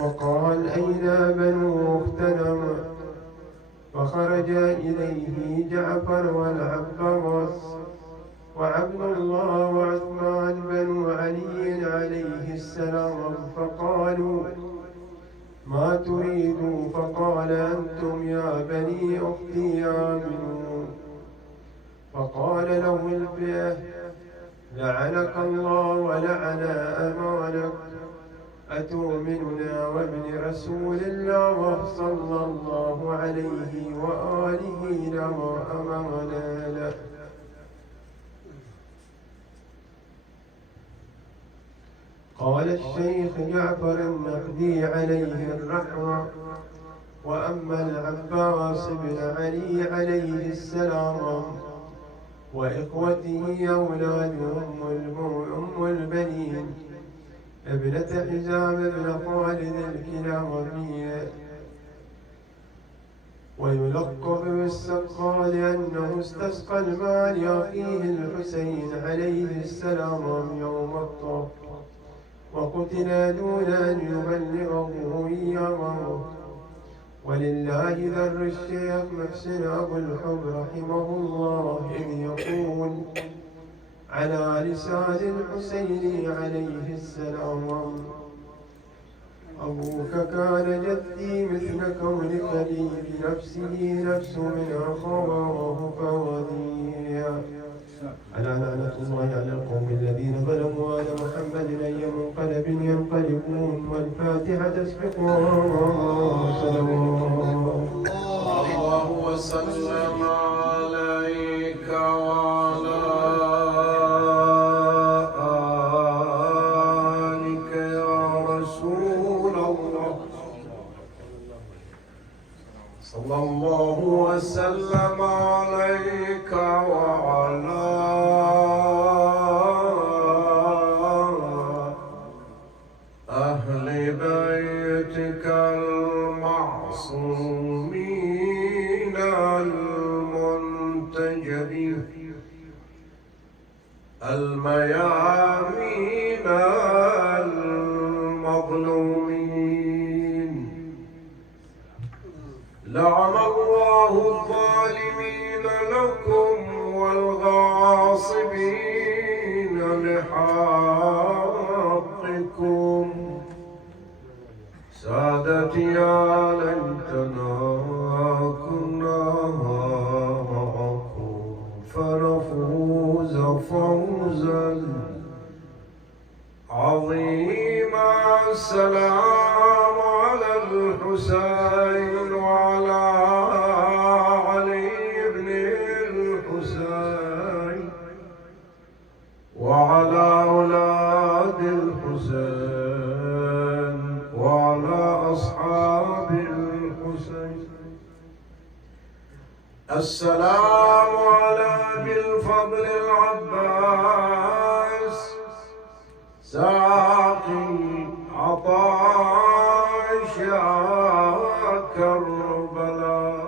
وقال أين بنو مغتنم؟ فخرج إليه جعفر والعباس وعبد الله وعثمان بن علي عليه السلام، فقالوا ما تريدوا؟ فقال أنتم يا بني أختي آمنون. فقال له الفئة لعنك الله ولعن أمانك، أتؤمننا وابن رسول الله صلى الله عليه وآله لما أمرنا له. قال الشيخ جعفر النقدي عليه الرحمة: وأما العباس بن علي عليه السلام وإخوته أولاد أم البنين ابنة حزام بن خالد الكلابي، ويلقب بالسقا لأنه استسقى الماء لأخيه الحسين عليه السلام يوم الطهر، وقتل دون أن يبلغه إياه. ولله ذر الشيخ محسن أبو الحب رحمه الله إذ يقول على لسان الحسين عليه السلام: أبوك كان جدي مثل كونك لي بنفسه نفس من أخواه فوديع. ألا لعنة الله على القوم الذين ظلموا آل محمد أي منقلب ينقلبون. والفاتحة تسبقها صلوات الله وسلم عليك وعلى آلك يا رسول الله. صلى الله وسلم عليك وعلى أهل بيتك المعصومين المنتجبين الميامين المظلومين. لعن الله الظالمين لكم والغاصبين لحقكم. سادتي يا ليتنا كنا معكم فنفوز فوزا عظيما. السلام على الحسين وعلى علي بن الحسين وعلى أولاد الحسين وعلى أصحاب الحسين. السلام على أبي الفضل العباس ساقي عطاش يا كربلاء.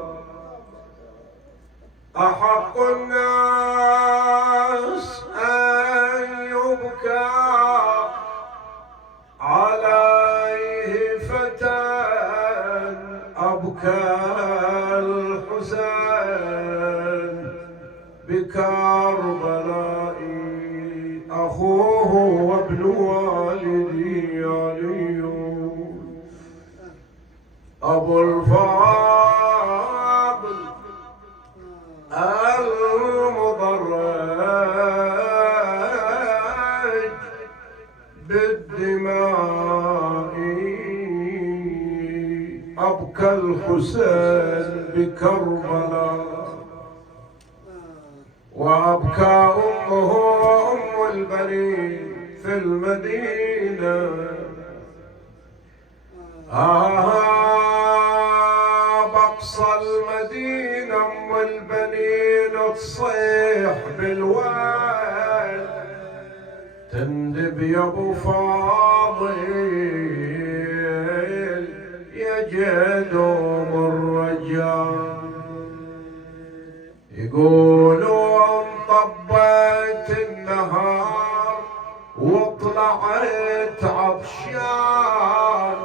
أحق الناس أن يبكى عليه فتى أبكى الحسين بكربلاء. أخوه وابن والدي علي أبو الفاضل المضرج بالدماء. أبكى الحسين بكربلاء وأبكى أمه أم البنين في المدينة. بقصى المدينة أم البنين تصيح بالويل: تندب يا أبو فاضل يا جدوم الرجال. يقولون طبيت النهار وطلعت عطشان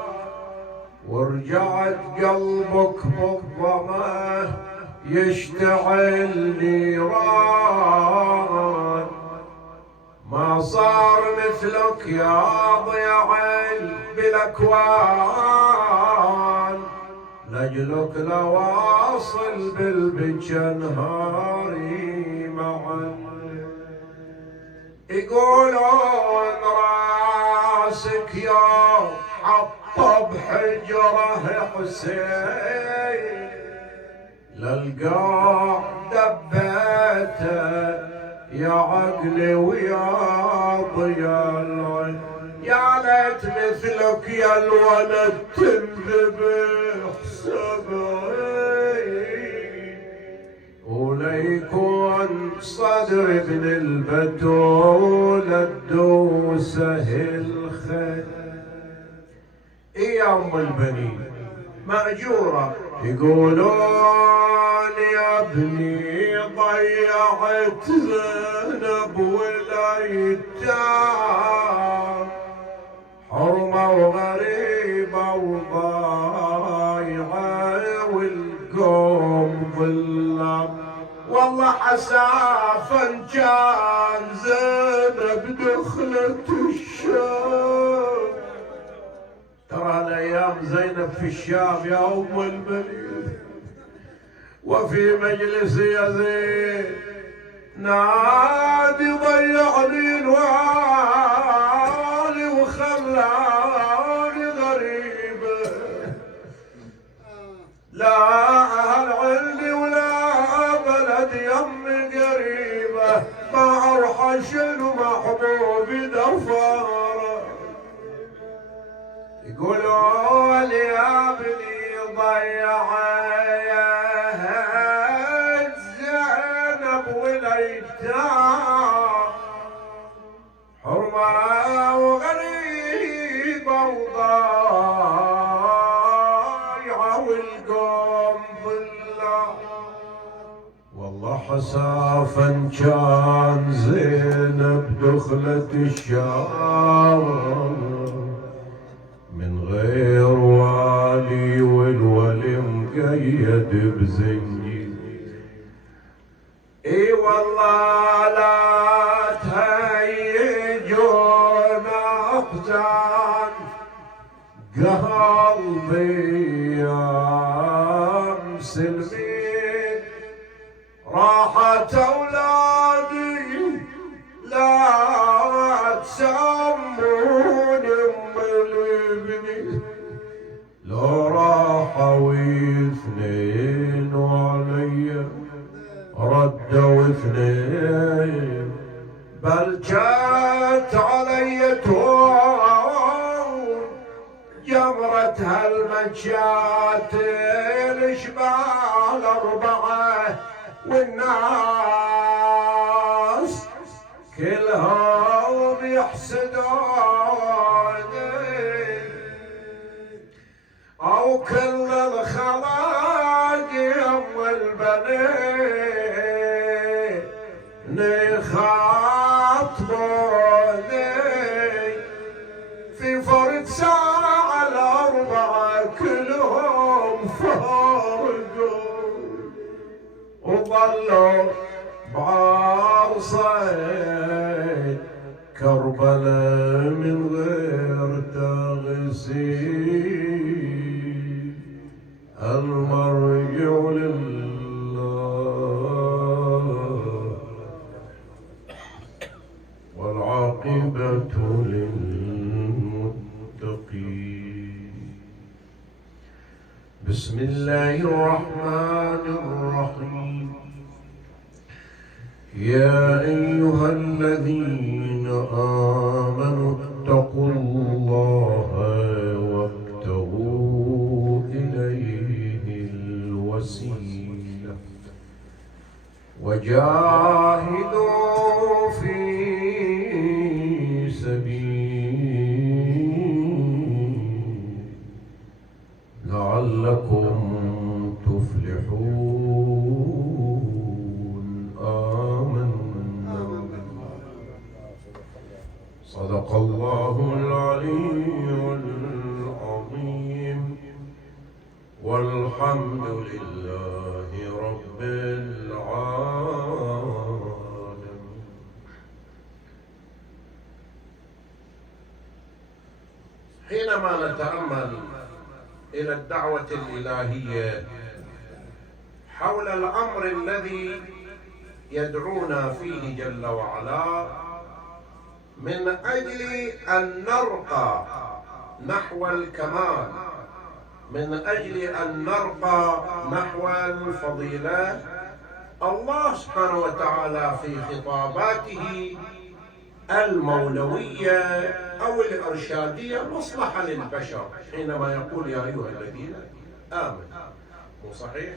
ورجعت قلبك بالظما يشتعل نيران، ما صار مثلك يا ضياء بالاكوان، لاجلك لواصل بالبجة نهاري معا. يقولون راسك يا حطب حجره حسين، للقاع دبيته يا عقلي ويا ضياء، يا ليت مثلك يا الولد تنذبح سبعين، وليكون صدر ابن البتول تدوسه الخيل. يا ام البنين مأجورة يقولون يا ابني ضيعت زينب والايتام، حرمة وغريبة وضايعة والقوم ظلام. والله حسافا كان زينب دخلت الشام، ترى الايام زينب في الشام يا ام البنين. وفي مجلس يزيد نادي ضيعني الوالي وخلاني غريبه، لا اهل عندي ولا بلد يمي قريبه، ما اوحشن محبوبي دفاره. يقولوا لي يا ابني ضيعت زينب والايتام، حرمة وغريبة وضايعة والقوم ظلام. والله حسافا كان زينب دخلت الشام من غير والي، والولي مقيد بزنجي. اي والله لا تهيجون اقتان قلبي يا مسلمين، راحت اولادي لا تسموني ام الابني، لو راحوا اثنين وعلي ردوا اثنين، بل جات علي تون جمرة هالمجات الاشبال اربعة، والناس كلهم يحسدوني، او كل الخلاق يم البنين يخاطبوني، في فرد ساعة الأربعة كلهم فارقوا، وظلوا بعرصين كربلاء من غير تغسيل. المرجع لله والعاقبة للمتقين. بسم الله الرحمن الرحيم. يا أيها الذين آمنوا اتقوا الله وابتغوا إليه الوسيلة وجاهدوا في سبيله لعلكم تفلحون. آمنا. صدق الله العلي العظيم. والحمد لله رب العالمين. حينما نتأمل إلى الدعوة الإلهية حول الأمر الذي يدعونا فيه جل وعلا من أجل أن نرقى نحو الكمال، من أجل أن نرقى نحو الفضيلة، الله سبحانه وتعالى في خطاباته المولوية أو الإرشادية المصلحة للبشر حينما يقول يا أيها الذين آمنوا. مو صحيح؟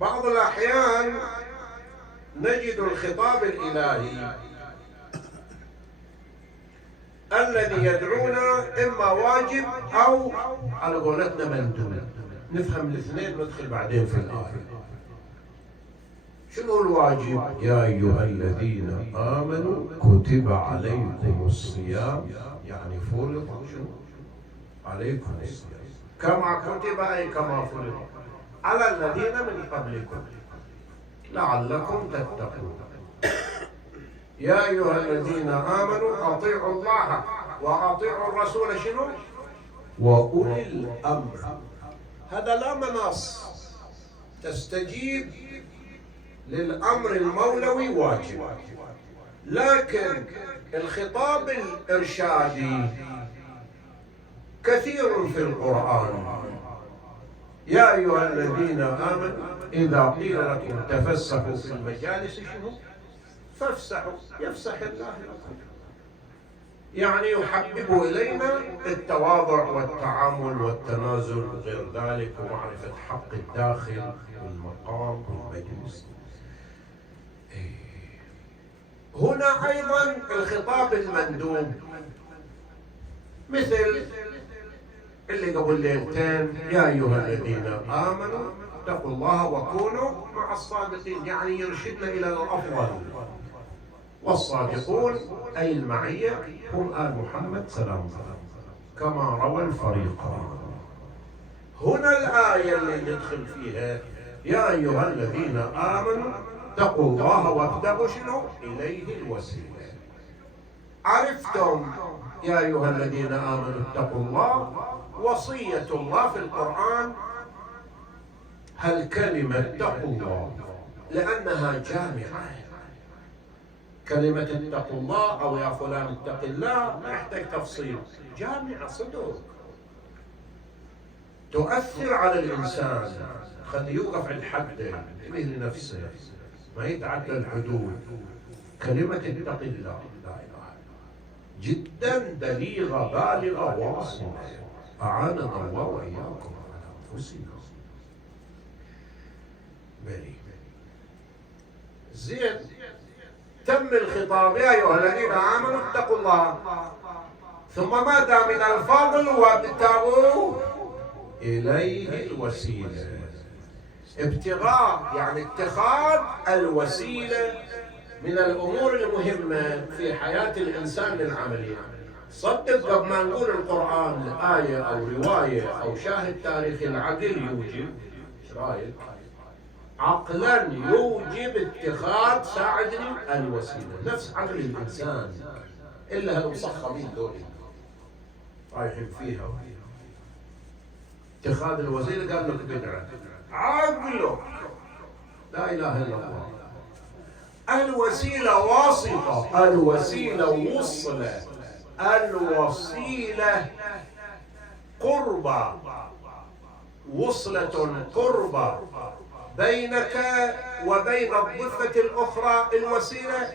بعض الأحيان نجد الخطاب الإلهي الذي يدعونا إما واجب أو على قولتنا مندوب. نفهم الاثنين ندخل بعدين في الآية. شنو الواجب؟ يا أيها الذين آمنوا كتب عليكم الصيام، يعني فرض شنو؟ عليكم الصيام كما كتب أي كما فرض على الذين من قبلكم لعلكم تتقون. يا أيها الذين آمنوا أطيعوا الله وأطيعوا الرسول شنو؟ وأولي الأمر. هذا لا مناص، تستجيب للأمر المولوي واجب، لكن الخطاب الإرشادي كثير في القرآن. يا أيها الذين آمنوا إذا قيل لكم تفسحوا في المجالس شنو؟ فافسحوا يفسح الله لكم، يعني يحبب إلينا التواضع والتعامل والتنازل وغير ذلك، ومعرفة حق الداخل والمقام والمجلس. هنا أيضا الخطاب المندوب، مثل اللي قبل ليلتين يا أيها الذين آمنوا اتقوا الله وكونوا مع الصادقين، يعني يرشدنا إلى الأفضل. والصادقون أي المعية هم آل محمد سلام الله كما روى الفريقان. هنا الآية اللي ندخل فيها يا أيها الذين آمنوا اتقوا الله وابتغوا شنو؟ إليه الوسيلة. عرفتم يا أيها الذين آمنوا اتقوا الله، وصية الله في القرآن هل كلمة اتقوا الله لأنها جامعة. كلمة اتقوا الله أو يا فلان اتق الله ما يحتاج تفصيل، جامعة صدق تؤثر على الإنسان، خليه يوقف عند حده، ينتبه لنفسه، ما يتعدى الحدود. كلمة اتق الله لا إله جدا بليغة بالغة واصلة، أعاننا الله وإياكم على أنفسنا. بلي زين، تم الخطاب يا أيها الذين آمنوا اتقوا الله، ثم ماذا من الفضل؟ وابتغوا إليه الوسيلة. ابتغاء يعني اتخاذ الوسيلة من الأمور المهمة في حياة الإنسان للعملية. صدق قبل ما نقول القرآن آية أو رواية أو شاهد تاريخي، العقل يوجب، ايش رايك؟ عقلا يوجب اتخاذ ساعدني الوسيلة، نفس عقل الإنسان إلا هالمصخبين دول رايحين فيها. اتخاذ الوسيلة قال لك بدعة، عقله لا إله إلا الله. الوسيلة واسطة، الوسيلة وصلة، الوسيلة قربة، وصلة قربة بينك وبين الضفة الأخرى. الوسيلة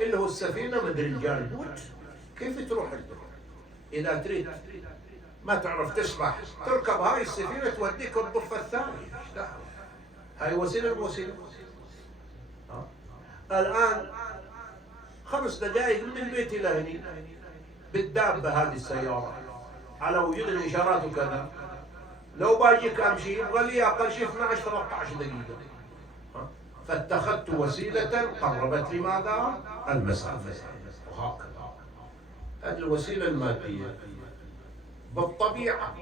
اللي هو السفينة مدري الجاربوت، كيف تروح انت؟ إذا تريد ما تعرف تسبح تركب هاي السفينة توديك الضفة الثانية، هاي وسيلة الوسيلة. الآن 5 دقائق من البيت إلى هنا بالدابة هذه السيارة على وجود الإشارات وكذا. لو باجيك أمشي يبغى لي أقل شيء 12-13 دقيقة، فاتخذت وسيلة قربت لي ماذا؟ المسافة. وهكذا هذه الوسيلة المادية بالطبيعة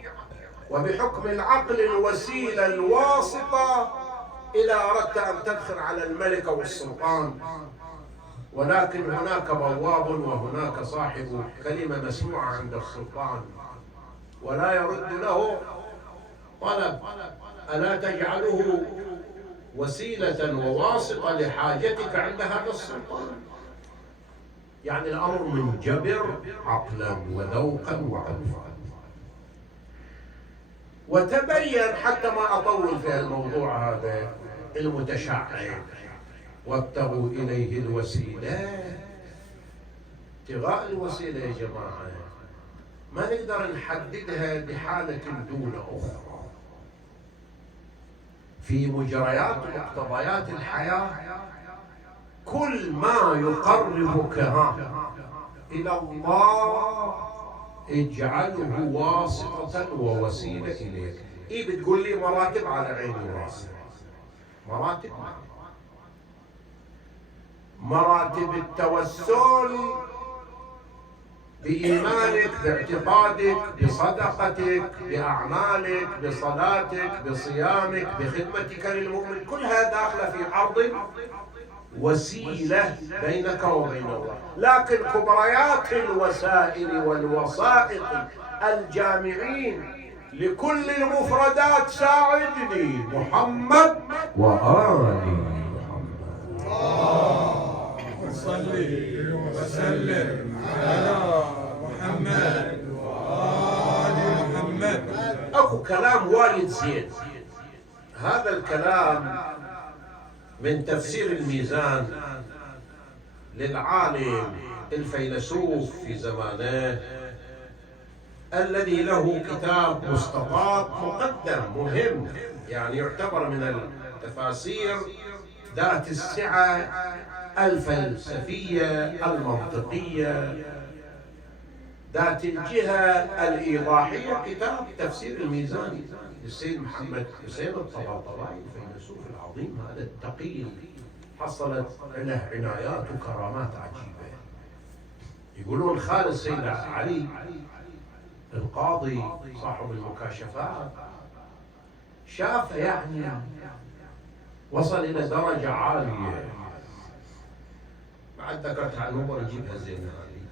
وبحكم العقل الوسيلة الواسطة إذا أردت أن تدخل على الملك أو السلطان. ولكن هناك بواب وهناك صاحب كلمة مسموعة عند السلطان ولا يرد له طلب. ألا تجعله وسيلة وواسطة لحاجتك عند هذا السلطان؟ يعني الأمر منجبر عقلا وذوقا وعرفا. وتبين حتى ما أطول في الموضوع هذا المتشعب وابتغوا إليه الوسيلة. ابتغاء الوسيلة يا جماعة ما نقدر نحددها بحالة دون أخرى. في مجريات ومقتضيات الحياة كل ما يقربك إلى الله اجعله واسطة ووسيلة إليك. إيه بتقول لي مراتب؟ على عيني وراسي مراتب. مراتب التوسل بإيمانك، باعتقادك، بصدقتك، بأعمالك، بصلاتك، بصيامك، بخدمتك للمؤمن، كلها داخلة في عرض وسيلة بينك وبين الله. لكن كبريات الوسائل والوسائط الجامعين لكل المفردات ساعدني محمد وآل محمد. اللهم صل وسلم على محمد وآل محمد. أكو كلام وايد زين. هذا الكلام من تفسير الميزان للعالم الفيلسوف في زمانه الذي له كتاب مستطاب مقدم مهم، يعني يعتبر من التفاسير ذات السعة الفلسفية المنطقية ذات الجهة الإيضاحية. كتاب تفسير الميزان للسيد محمد حسين الطباطبائي الفيلسوف العظيم هذا التقي، حصلت له عنايات وكرامات عجيبة. يقولون خال السيد علي القاضي صاحب المكاشفات شافه يعني وصل إلى درجة عالية. بعد ذكرت عن عمر يجيبها زين هذه.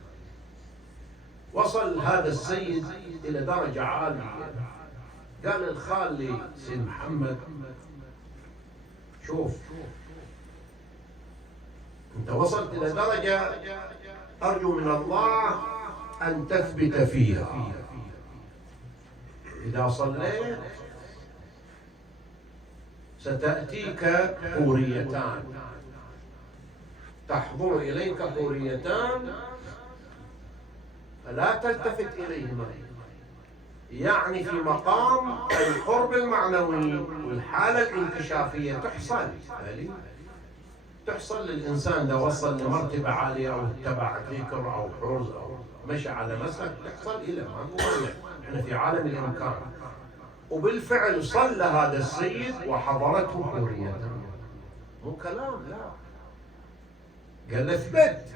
وصل هذا السيد إلى درجة عالية. قال الخال لي سيد محمد شوف أنت وصلت إلى درجة أرجو من الله أن تثبت فيها. إذا صليت ستأتيك حوريتان، تحضر إليك حوريتان فلا تلتفت إليهما، يعني في مقام القرب المعنوي والحالة الانكشافية تحصل للإنسان إذا وصل لمرتبة عالية أو اتبع ذكر أو حرز أو مشى على مسلك تحصل إلى ما هو احنا في عالم الإمكان. وبالفعل صلى هذا السيد وحضرته حوريته، مو كلام لا، قال له ثبت،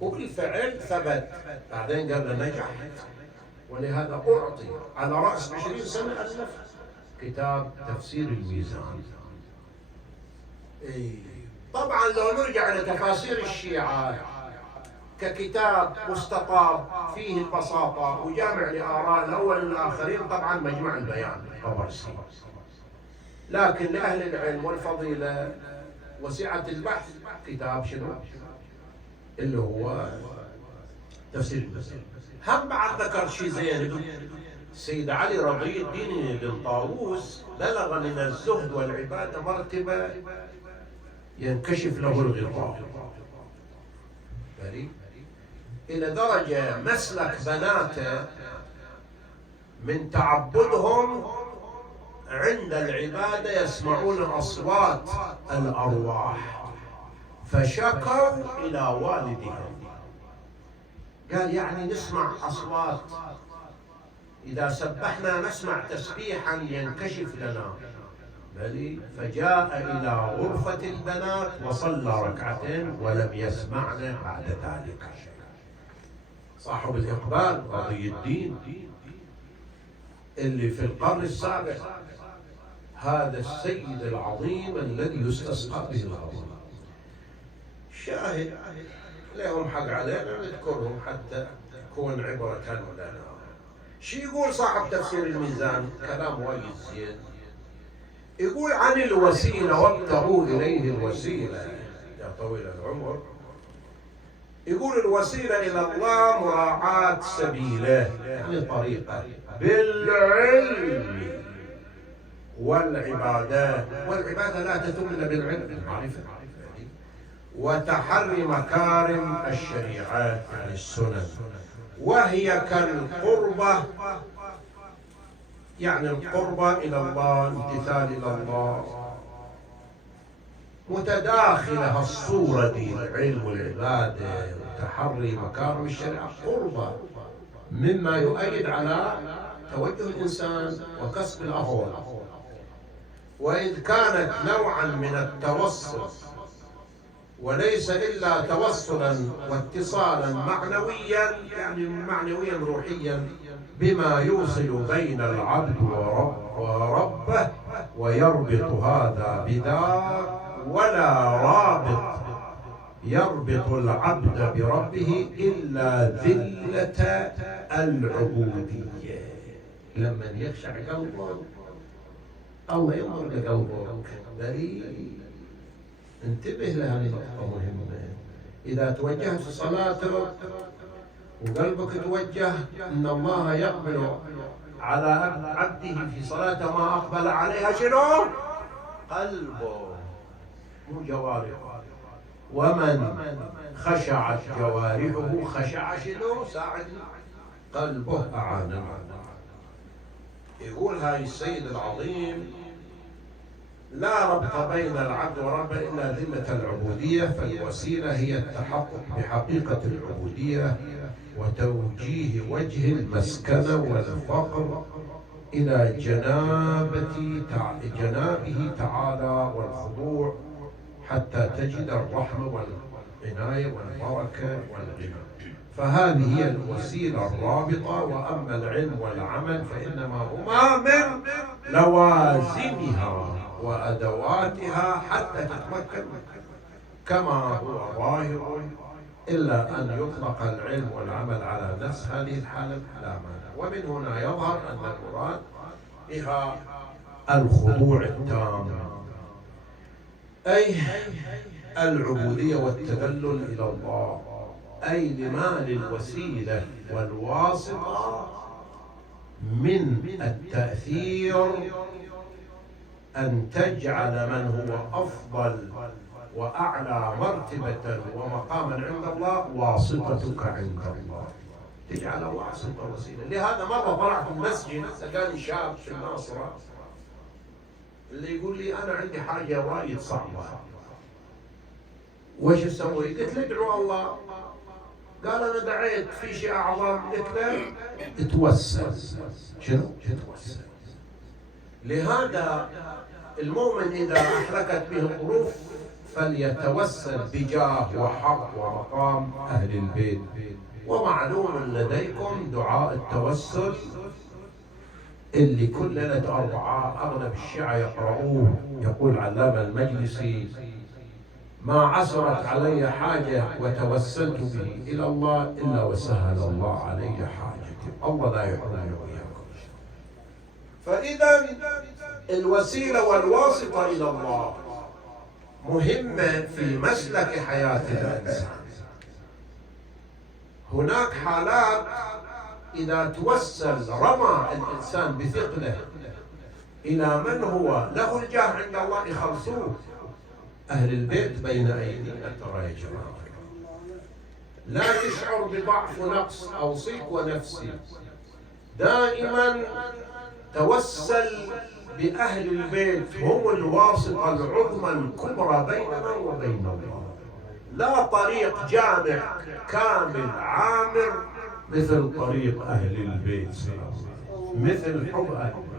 وبالفعل ثبت. بعدين قال له نجحت، ولهذا أعطي على رأس 20 سنة ألف كتاب تفسير الميزان. طبعا لو نرجع إلى تفاسير الشيعة ككتاب مستطاب فيه البساطة وجامع لآراء الأول والآخرين، طبعا مجمع البيان طبرسي. لكن لأهل العلم والفضيلة وسعة البحث كتاب شنو؟ اللي هو تفسير الميزان. هم بعد ذكر شيء زين، السيد علي رضي الدين بن طاووس بلغ من الزهد والعبادة مرتبة ينكشف له الغطاء، إلى درجة مسلك بناته من تعبدهم عند العبادة يسمعون أصوات الأرواح فشكوا إلى والدهم. قال يعني نسمع أصوات، إذا سبحنا نسمع تسبيحا ينكشف لنا. فجاء إلى غرفة البنات وصلى ركعتين ولم يسمعنا بعد ذلك شيء. صاحب الإقبال رضي الدين اللي في القرن السابع، هذا السيد العظيم الذي يستسقى به الغضب. شاهد لهم حق علينا نذكرهم حتى تكون عبرة لنا. شو يقول صاحب تفسير الميزان؟ كلام وايد زين. يقول عن الوسيلة وابتغوا إليه الوسيلة يا طويل العمر. يقول الوسيلة إلى الله مراعاة سبيله، يعني طريقه بالعلم والعبادات، والعبادة لا تتم إلا بالعلم المعرفة، وتحري مكارم الشريعات يعني السنن، وهي كالقربة، يعني القربة إلى الله، امتثال إلى الله، متداخلة الصورة دي، العلم والعبادة وتحري مكارم الشريعة قربة، مما يؤيد على توجه الإنسان وكسب الأفضل. وإذ كانت نوعا من التوسل وليس إلا توسلا واتصالا معنويا، يعني معنويا روحيا، بما يوصل بين العبد وربه ويربط هذا بذاك، ولا رابط يربط العبد بربه إلا ذلة العبودية. لما يخشع قلبه الله ينظر لقلبك. دليل، انتبه لهذه النقطة مهمة. إذا توجهت في صلاتك وقلبك توجه إن الله يقبل على عبده في صلاته ما أقبل عليها شنو؟ قلبه مو جوارحه. ومن خشعت جوارحه خشع شنو؟ ساعد قلبه أعانه. يقول هاي السيد العظيم لا ربط بين العبد وربه إلا ذلة العبودية، فالوسيلة هي التحقق بحقيقة العبودية وتوجيه وجه المسكنة والفقر إلى جنابه تعالى والخضوع، حتى تجد الرحمة والعناية والبركة والغنى. فهذه هي الوسيلة الرابطة. وأما العلم والعمل فإنما هما من لوازمها وأدواتها حتى تتمكن، كما هو ظاهر، إلا أن يطلق العلم والعمل على نفس هذه الحالة لا مانع. ومن هنا يظهر أن المراد بها الخضوع التام، أي العبودية والتذلل إلى الله، أي لما للوسيلة والواسطة من التأثير أن تجعل من هو أفضل وأعلى مرتبة ومقاما عند الله واسطتك عند الله، تجعل واسطة وسيلة. لهذا مرة طلعت المسجد، كان شاب في الناصرة اللي يقول لي أنا عندي حاجة وايد صعبة، وش أسوي؟ قلت له ادعو الله. قال أنا دعيت في شيء أعظم. قلت له اتوسل. شنو؟ اتوسل. لهذا المؤمن إذا أحركت به الظروف فليتوسل بجاه وحق ومقام أهل البيت. ومعلوم لديكم دعاء التوسل اللي كل ليلة أربعة أغلب الشيعة يقرؤوه. يقول علامة المجلسي: ما عسرت علي حاجة وتوسلت به إلى الله إلا وسهل الله علي حاجتي. الله لا يحرمني وإياكم. فإذا الوسيلة والواسطة إلى الله مهمة في مسلك حياة الإنسان. هناك حالات إذا توسل رمى الإنسان بثقله إلى من هو له الجاه عند الله يخلصوه. أهل البيت بين أيدينا ترى يا جماعة، لا تشعر بضعف ونقص. أوصيك ونفسي دائما توسل بأهل البيت، هم الواسطة العظمى الكبرى بيننا وبين الله. لا طريق جامع كامل عامر مثل طريق أهل البيت، مثل حب أهل البيت،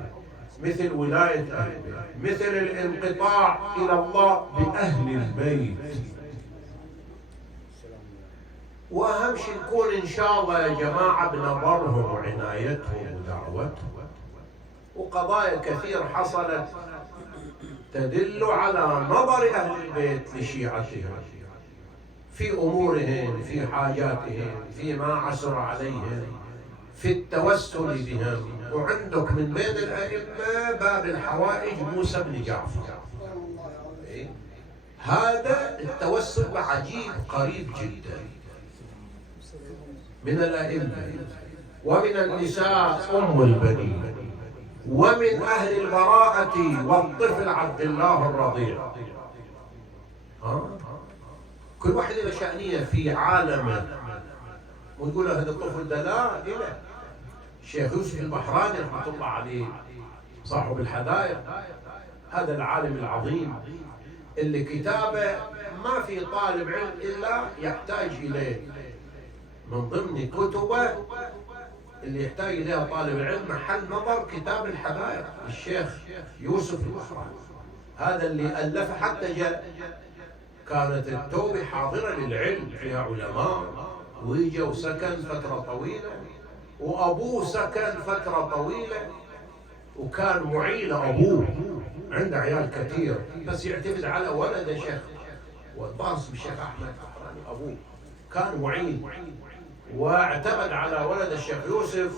مثل ولاية أهل البيت، مثل الانقطاع إلى الله بأهل البيت. وأهم شيء نكون إن شاء الله يا جماعة بنظرهم وعنايتهم ودعوتهم. وقضايا كثير حصلت تدل على نظر أهل البيت لشيعتهم في أمورهم، في حاجاتهم، فيما عسر عليهم، في التوسل بهم. وعندك من بين الأئمة باب الحوائج موسى بن جعفر. هذا التوسل عجيب قريب جدا من الأئمة. ومن النساء أم البنين، ومن أهل البراءة والطفل عبد الله الرضيع. كل واحد له شأنية في عالمه، ونقول هذا الطفل ده لا إله. الشيخ يوسف البحراني رحمة الله عليه صاحب الحدائق، هذا العالم العظيم اللي كتابه ما في طالب علم إلا يحتاج إليه. من ضمن كتبه اللي يحتاج إليها طالب العلم محل نظر كتاب الحدائق الشيخ يوسف البحراني. هذا اللي ألف حتى جاء كانت التوبة حاضرة للعلم، فيها علماء، ويجا وسكن فترة طويلة، وأبوه سكن فترة طويلة، وكان معين أبوه، عنده عيال كثير بس يعتمد على ولد شيخ، والباص بالشيخ أحمد البحراني أبوه كان معين، واعتمد على ولد الشيخ يوسف،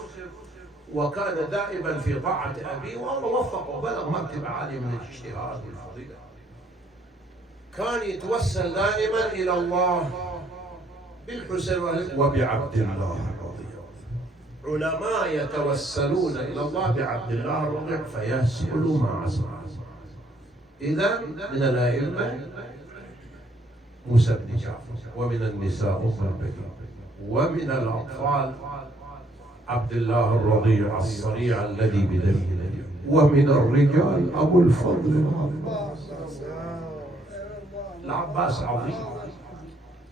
وكان دائما في طاعة أبيه، والله وفقه وبلغ مرتبة عالية من الاجتهاد والفضيلة. كان يتوسل دائما إلى الله بالحسن وبعبد الله الرضيع. علماء يتوسلون إلى الله بعبد الله الرضيع فيسهل ما عسر. إذا من الأئمة موسى بن جعفر، ومن النساء أم البنين، ومن الأطفال عبد الله الرضيع الصريع الذي بدمه، ومن الرجال أبو الفضل العباس عظيم.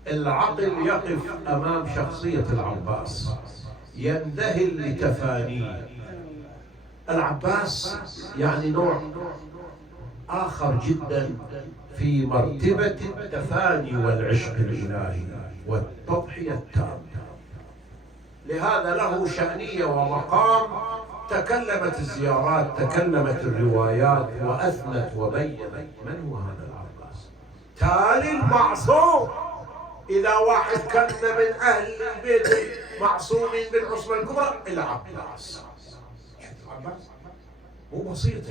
العقل يقف أمام شخصية العباس ينذهل لتفانيه. العباس يعني نوع آخر جدا في مرتبة التفاني والعشق الإلهي والتضحية التامة. لهذا له شأنية ومقام، تكلمت الزيارات، تكلمت الروايات، وأثنت وبينت من هو هذا العباس. تالي المعصوم. إذا واحد كان من أهل البيت معصومين بالعصمة الكبرى، العباس مو بسيط.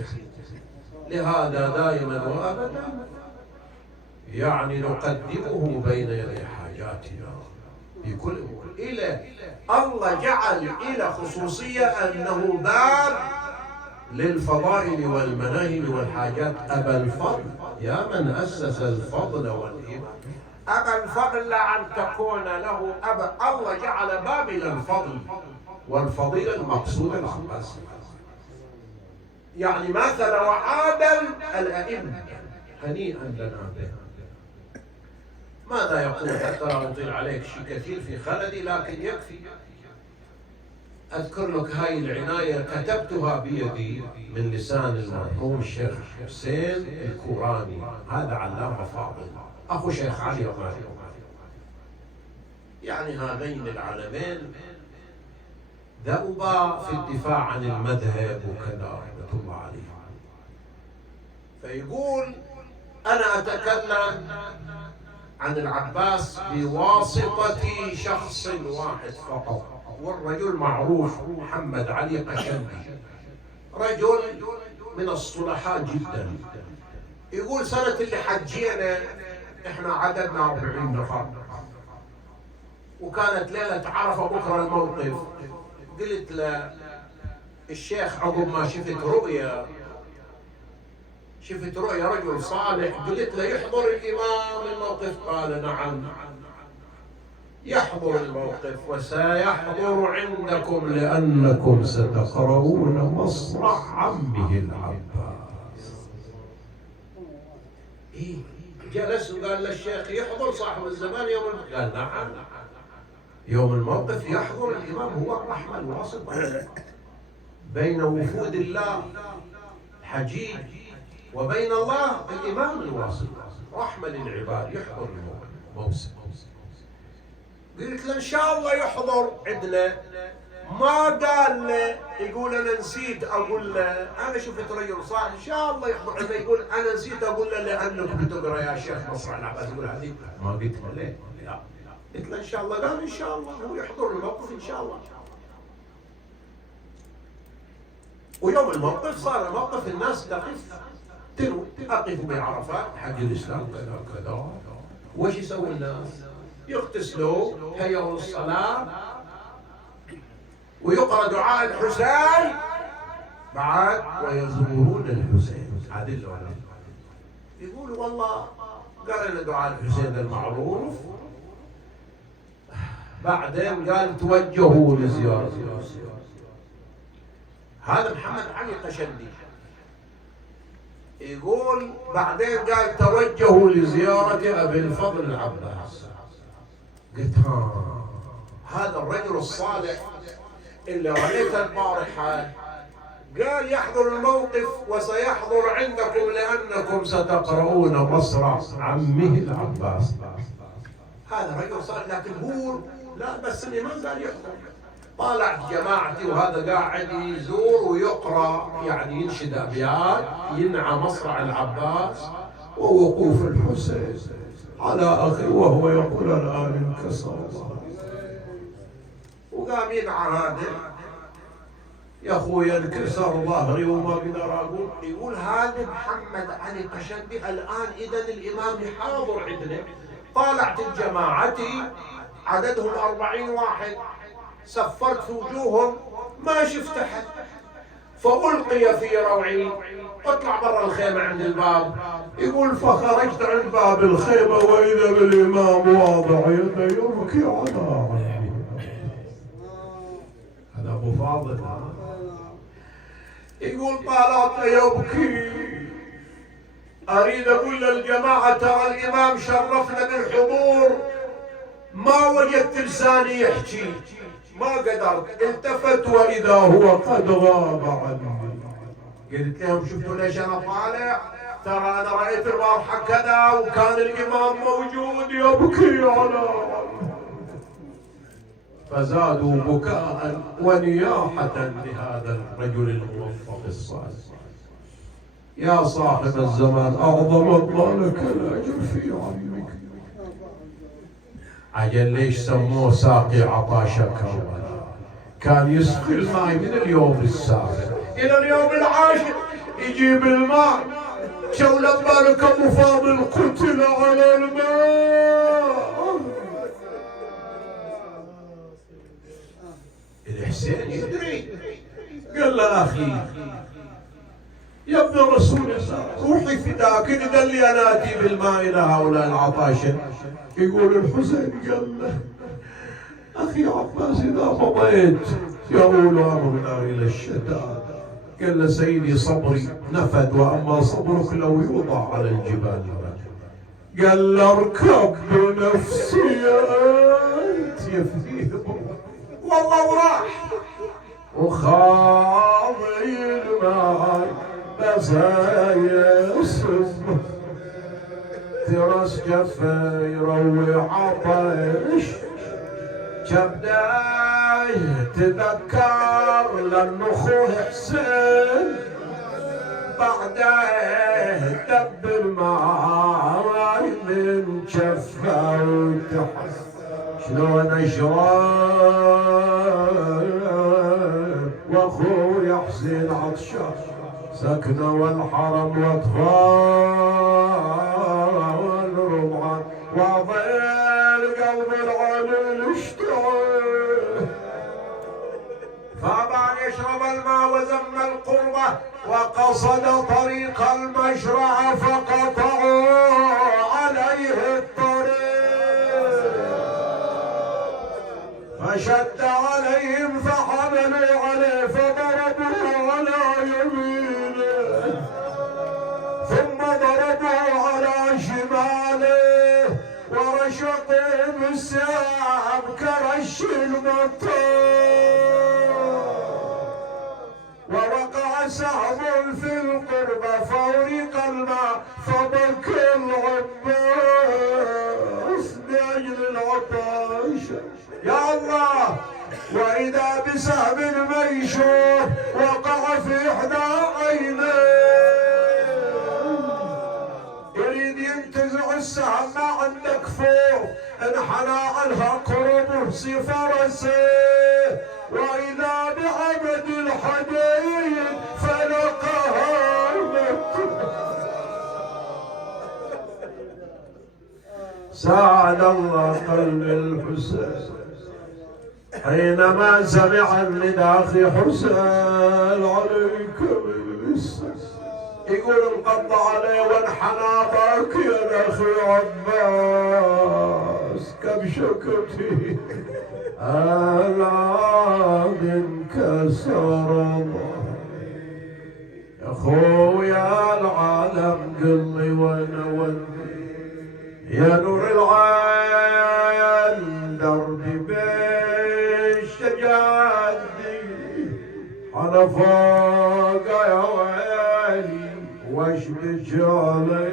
لهذا دائما وأبدا يعني نقدمه بين يدي حاجاتنا بكل إلى الله جعل إلى خصوصية أنه باب للفضائل والمناهل والحاجات. أبا الفضل يا من أسس الفضل والإيمان، أبا الفضل أن تكون له أبا. الله جعل باب إلى الفضل والفضيلة المقصودة العباس، يعني مثل وعادل الأئمة. هنيئا لنا به. ماذا يقول حتى لا أطيل عليك شيء كثير في خلدي، لكن يكفي أذكر لك هاي العناية كتبتها بيدي من لسان المرحوم الشيخ حسين الكوراني، هذا علامة فاضل أخو شيخ علي الغالي. يعني هذين العالمين ذأبا في الدفاع عن المذهب وكذا رحمة الله عليه. فيقول أنا أتكلم عن العباس بواسطة شخص واحد فقط، والرجل معروف محمد علي قشندي، رجل من الصلحاء جدا. يقول سنة اللي حجينا احنا عددنا 40 نفر، وكانت ليلة عرفة بكرة الموقف. قلت له الشيخ عقب ما شفت رؤيا رجل صالح، قلت له يحضر الإمام الموقف؟ قال نعم يحضر الموقف، وسيحضر عندكم لأنكم ستقرؤون مصرع عمه العباس. جلس وقال للشيخ يحضر صاحب الزمان يوم الموقف؟ قال نعم يوم الموقف يحضر الإمام، هو الرحمة الواسطة بين وفود الله الحجيج وبين الله الإمام الواسطة، رحمة للعباد، يحضر الموسم. قلت له إن شاء الله يحضر عندنا ما قال له يقول انا نسيت اقول له انا شفت رجل صالح ان شاء الله يحضر عنده، يقول انا نسيت اقول له لانك بتقرا يا شيخ مصرع العباس. يقول هذه ما قلت له ليه؟ لا قلت له ان شاء الله. قال ان شاء الله هو يحضر الموقف ان شاء الله. ويوم الموقف صار الموقف الناس تقف تنوي اقف بعرفات حق الاسلام كذا كذا. وش يسوي الناس؟ يغتسلوا هيئوا الصلاه ويقرأ دعاء الحسين بعد ويزورون الحسين. عادل ولا يقول والله قرأنا دعاء الحسين المعروف، بعدين قال توجهوا لزيارة الحسين. هذا محمد علي قشندي يقول بعدين قال توجهوا لزيارة أبي الفضل العباس. قلت هذا الرجل الصالح اللي رأيته البارحة قال يحضر الموقف وسيحضر عندكم لأنكم ستقرؤون مصرع عمه العباس. هذا رجل صالح، لكن هو لا بس الإمام قال يحضر. طالعت جماعتي وهذا قاعد يزور ويقرأ يعني ينشد أبيات ينعى مصرع العباس ووقوف الحسين على أخي وهو يقول الآن انكسر الله. وقام يدعى هذا يا اخوي انكسر ظهري وما اقدر اقول. يقول هذا محمد علي قشندي الان اذا الامام حاضر عندنا. طالعت جماعتي عددهم 40 واحد، سفرت في وجوههم ما شفت احد، فالقي في روعي. اطلع برا الخيمه عند الباب. يقول فخرجت عند باب الخيمه واذا بالامام واضع يده يبكي على عيني. هذا ابو فاضل. يقول طالعت يبكي اريد اقول للجماعه ترى الامام شرفنا بالحضور، ما وجدت لساني يحكي ما قدرت. التفت واذا هو قد غاب عني. قلت لهم شفتوا ليش انا طالع؟ ترى انا رايت البارحه كذا وكان الامام موجود يبكي على عني. فزادوا بكاء ونياحة لهذا الرجل الموفق الصالح. يا صاحب الزمان أعظم الله لك الأجر في عمك. عجل ليش سموه ساقي عطاشة كربلاء؟ كان يسقي الماء من اليوم السابع إلى اليوم العاشر يجيب الماء. شو لما لك أبو فاضل قتل على الماء. الحسين يدري قال له اخي يا ابن رسول الله روحي فداك اذا لي انا اتي بالماء الى هؤلاء العطاشة. يقول الحسين قال له اخي عباس اذا مضيت يقول امرنا الى الشتات. قال له سيدي صبري نفد واما صبرك لو يوضع على الجبال. قال له اركب بنفسي انت يفديه والله وراح وخاضي الماي بس يصب ترس جفه يروي عطش. كبداي تذكر لأنه اخوه حسين بعده دب الماي من جفه وتحس شلون اشرب واخوي حسين عطشان سكنه والحرم واطفال رضعان وظل قلب العليل اشتعل. فابى يشرب الماء وزم القربه وقصد طريق المشرع فقطعوا عليه الطريق فشد عليهم فحملوا عليه فضربوه على يمينه ثم ضربوه على شماله ورشقوا بالسهم كرش المطر ووقع سهم في القربة فورق الماء فبكى العباس لأجل العطش. يا الله وإذا بسهم ميشور وقع في إحدى عينيه، يريد ينتزع السهم ما عندك فوق، انحنى عنها قرب سيف فرسه، وإذا بعبد الحديد فلقها ساعد الله قلب الحسين حينما سمع النداء أخي حسين عليك بالسلام، يقول انقض عليه وانحنى باكيا أخي عباس كم شكتي العاب انكسر يا خويا العالم قل لي وانا ودي يا نور العين دربي بالشجادي على فوق يا ويلي واش بجالي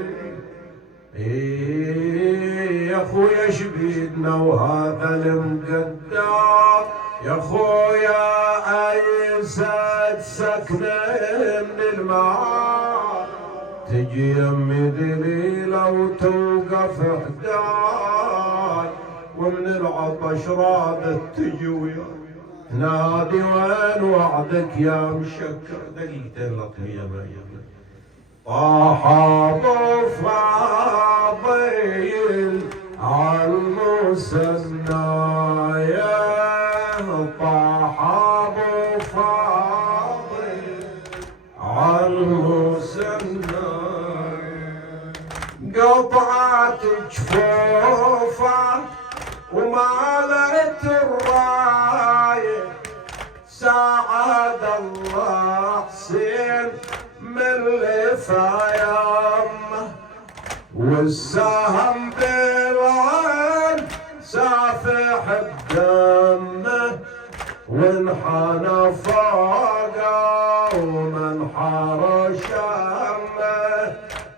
يا خويا شبيدنا وهذا المقدار يا خويا ايسد سكنه من الماء تجي يمي ذليلة وتوقف حداي ومن العطش رادت تجي ويا نادي وين وعدك يا مشكر دقيقتين لطمية بيا طاح ابو فاضل عالمسنايا طاح ابو فاضل عالمسنايا قطعت جفوفه ومالت الرايه ساعد الله حسين من لفايمه والسهم بالعين سافح بدمه وانحنى فوقه ومن حرش امه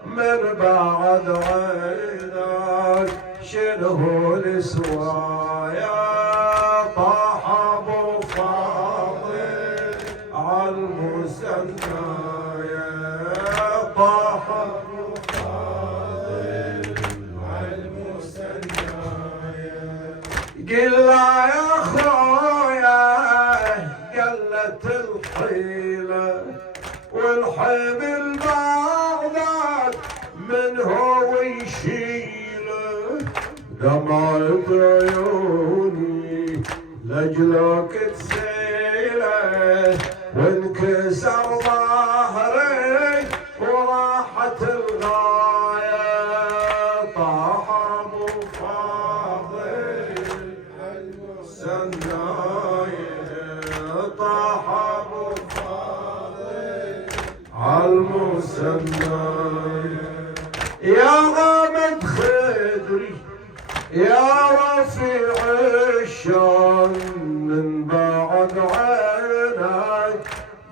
من بعد عينك شنه السوايا طاح ابو فاضل عالمسنايا طاح ابو فاضل عالمسنايا قل لا يا خويا قلت الحيله والحمل بعدك من هو يشيله دمعت عيوني لجلك تسيله وانكسر ظهري وراحت الغايه طاح ابو فاضل عالمسنايا طاح ابو فاضل عالمسنايا يا غامد خدري يا رفيع الشان من بعد عينك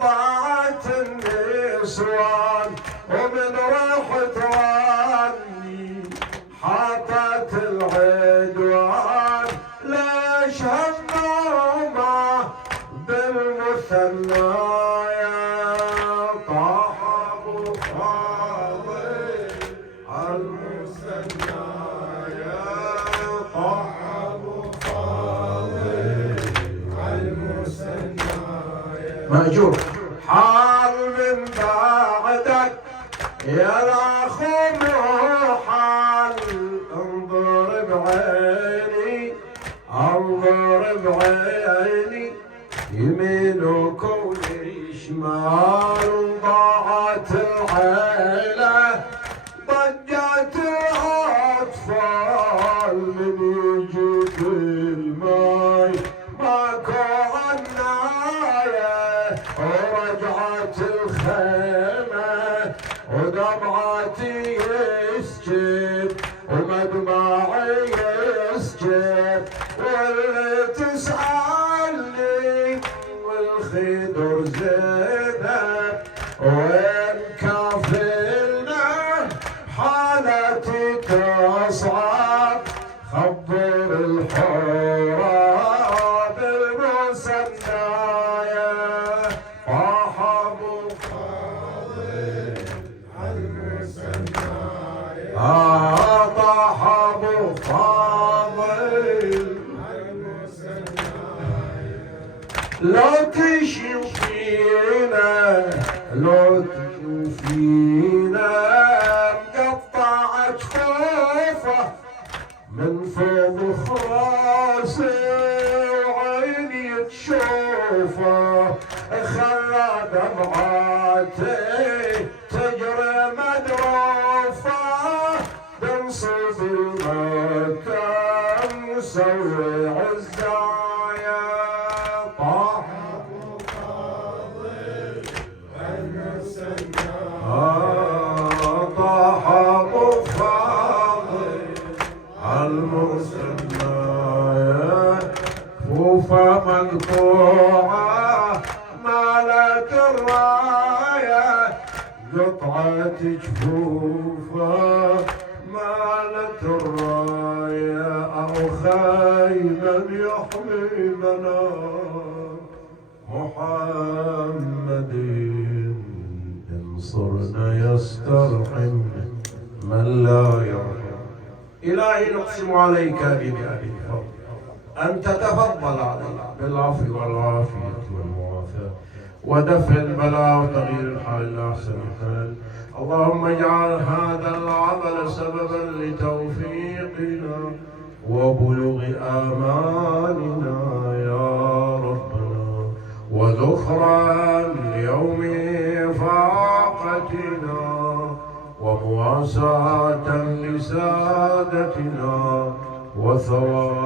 ضاعت النسوان ومن رحت عني حاطت العدوان ليش همومه بالمثنايا طاح ابو فاضل عالمسنايا طاح ابو فاضل عالمسنايا مأجور حال من بعدك يا الاخ حال انظر بعيني انظر بعيني يمينك وشمال ضاعت العيله ضجت الاطفال من يجيب الماي ماكو عنايه ورجعت الخيمه ودمعتي يسجد ومدمعي يسجد واللي تسألني والخدر زينب وين كافلنا حالتي تصعب خبر الحورة بالمسنايا طه ابو فاضل لو تشوفينا مقطعة خوفه من فوق خراسه وعيني تشوفه خلى دمعاتي تجري مدروفه بنصب المكان مسوي عزايا طه ابو فاضل طه ابو فاضل المسنايا كوفة مقطوعة مالت الراية قطعة جفوفة مالت الراية أو خيما يحمي منام محمد إن صرنا يسترحم من لا يرحم. إلهي نقسم عليك بنعمك أن تتفضل علينا بالعفو والعافية والمعافاة ودفع البلاء وتغيير الحال لأحسن الحال. اللهم اجعل هذا العمل سببا لتوفيقنا وبلوغ آمالنا يا ربنا وذخرا ليوم فاقتنا ومواساة لسادتنا وثواب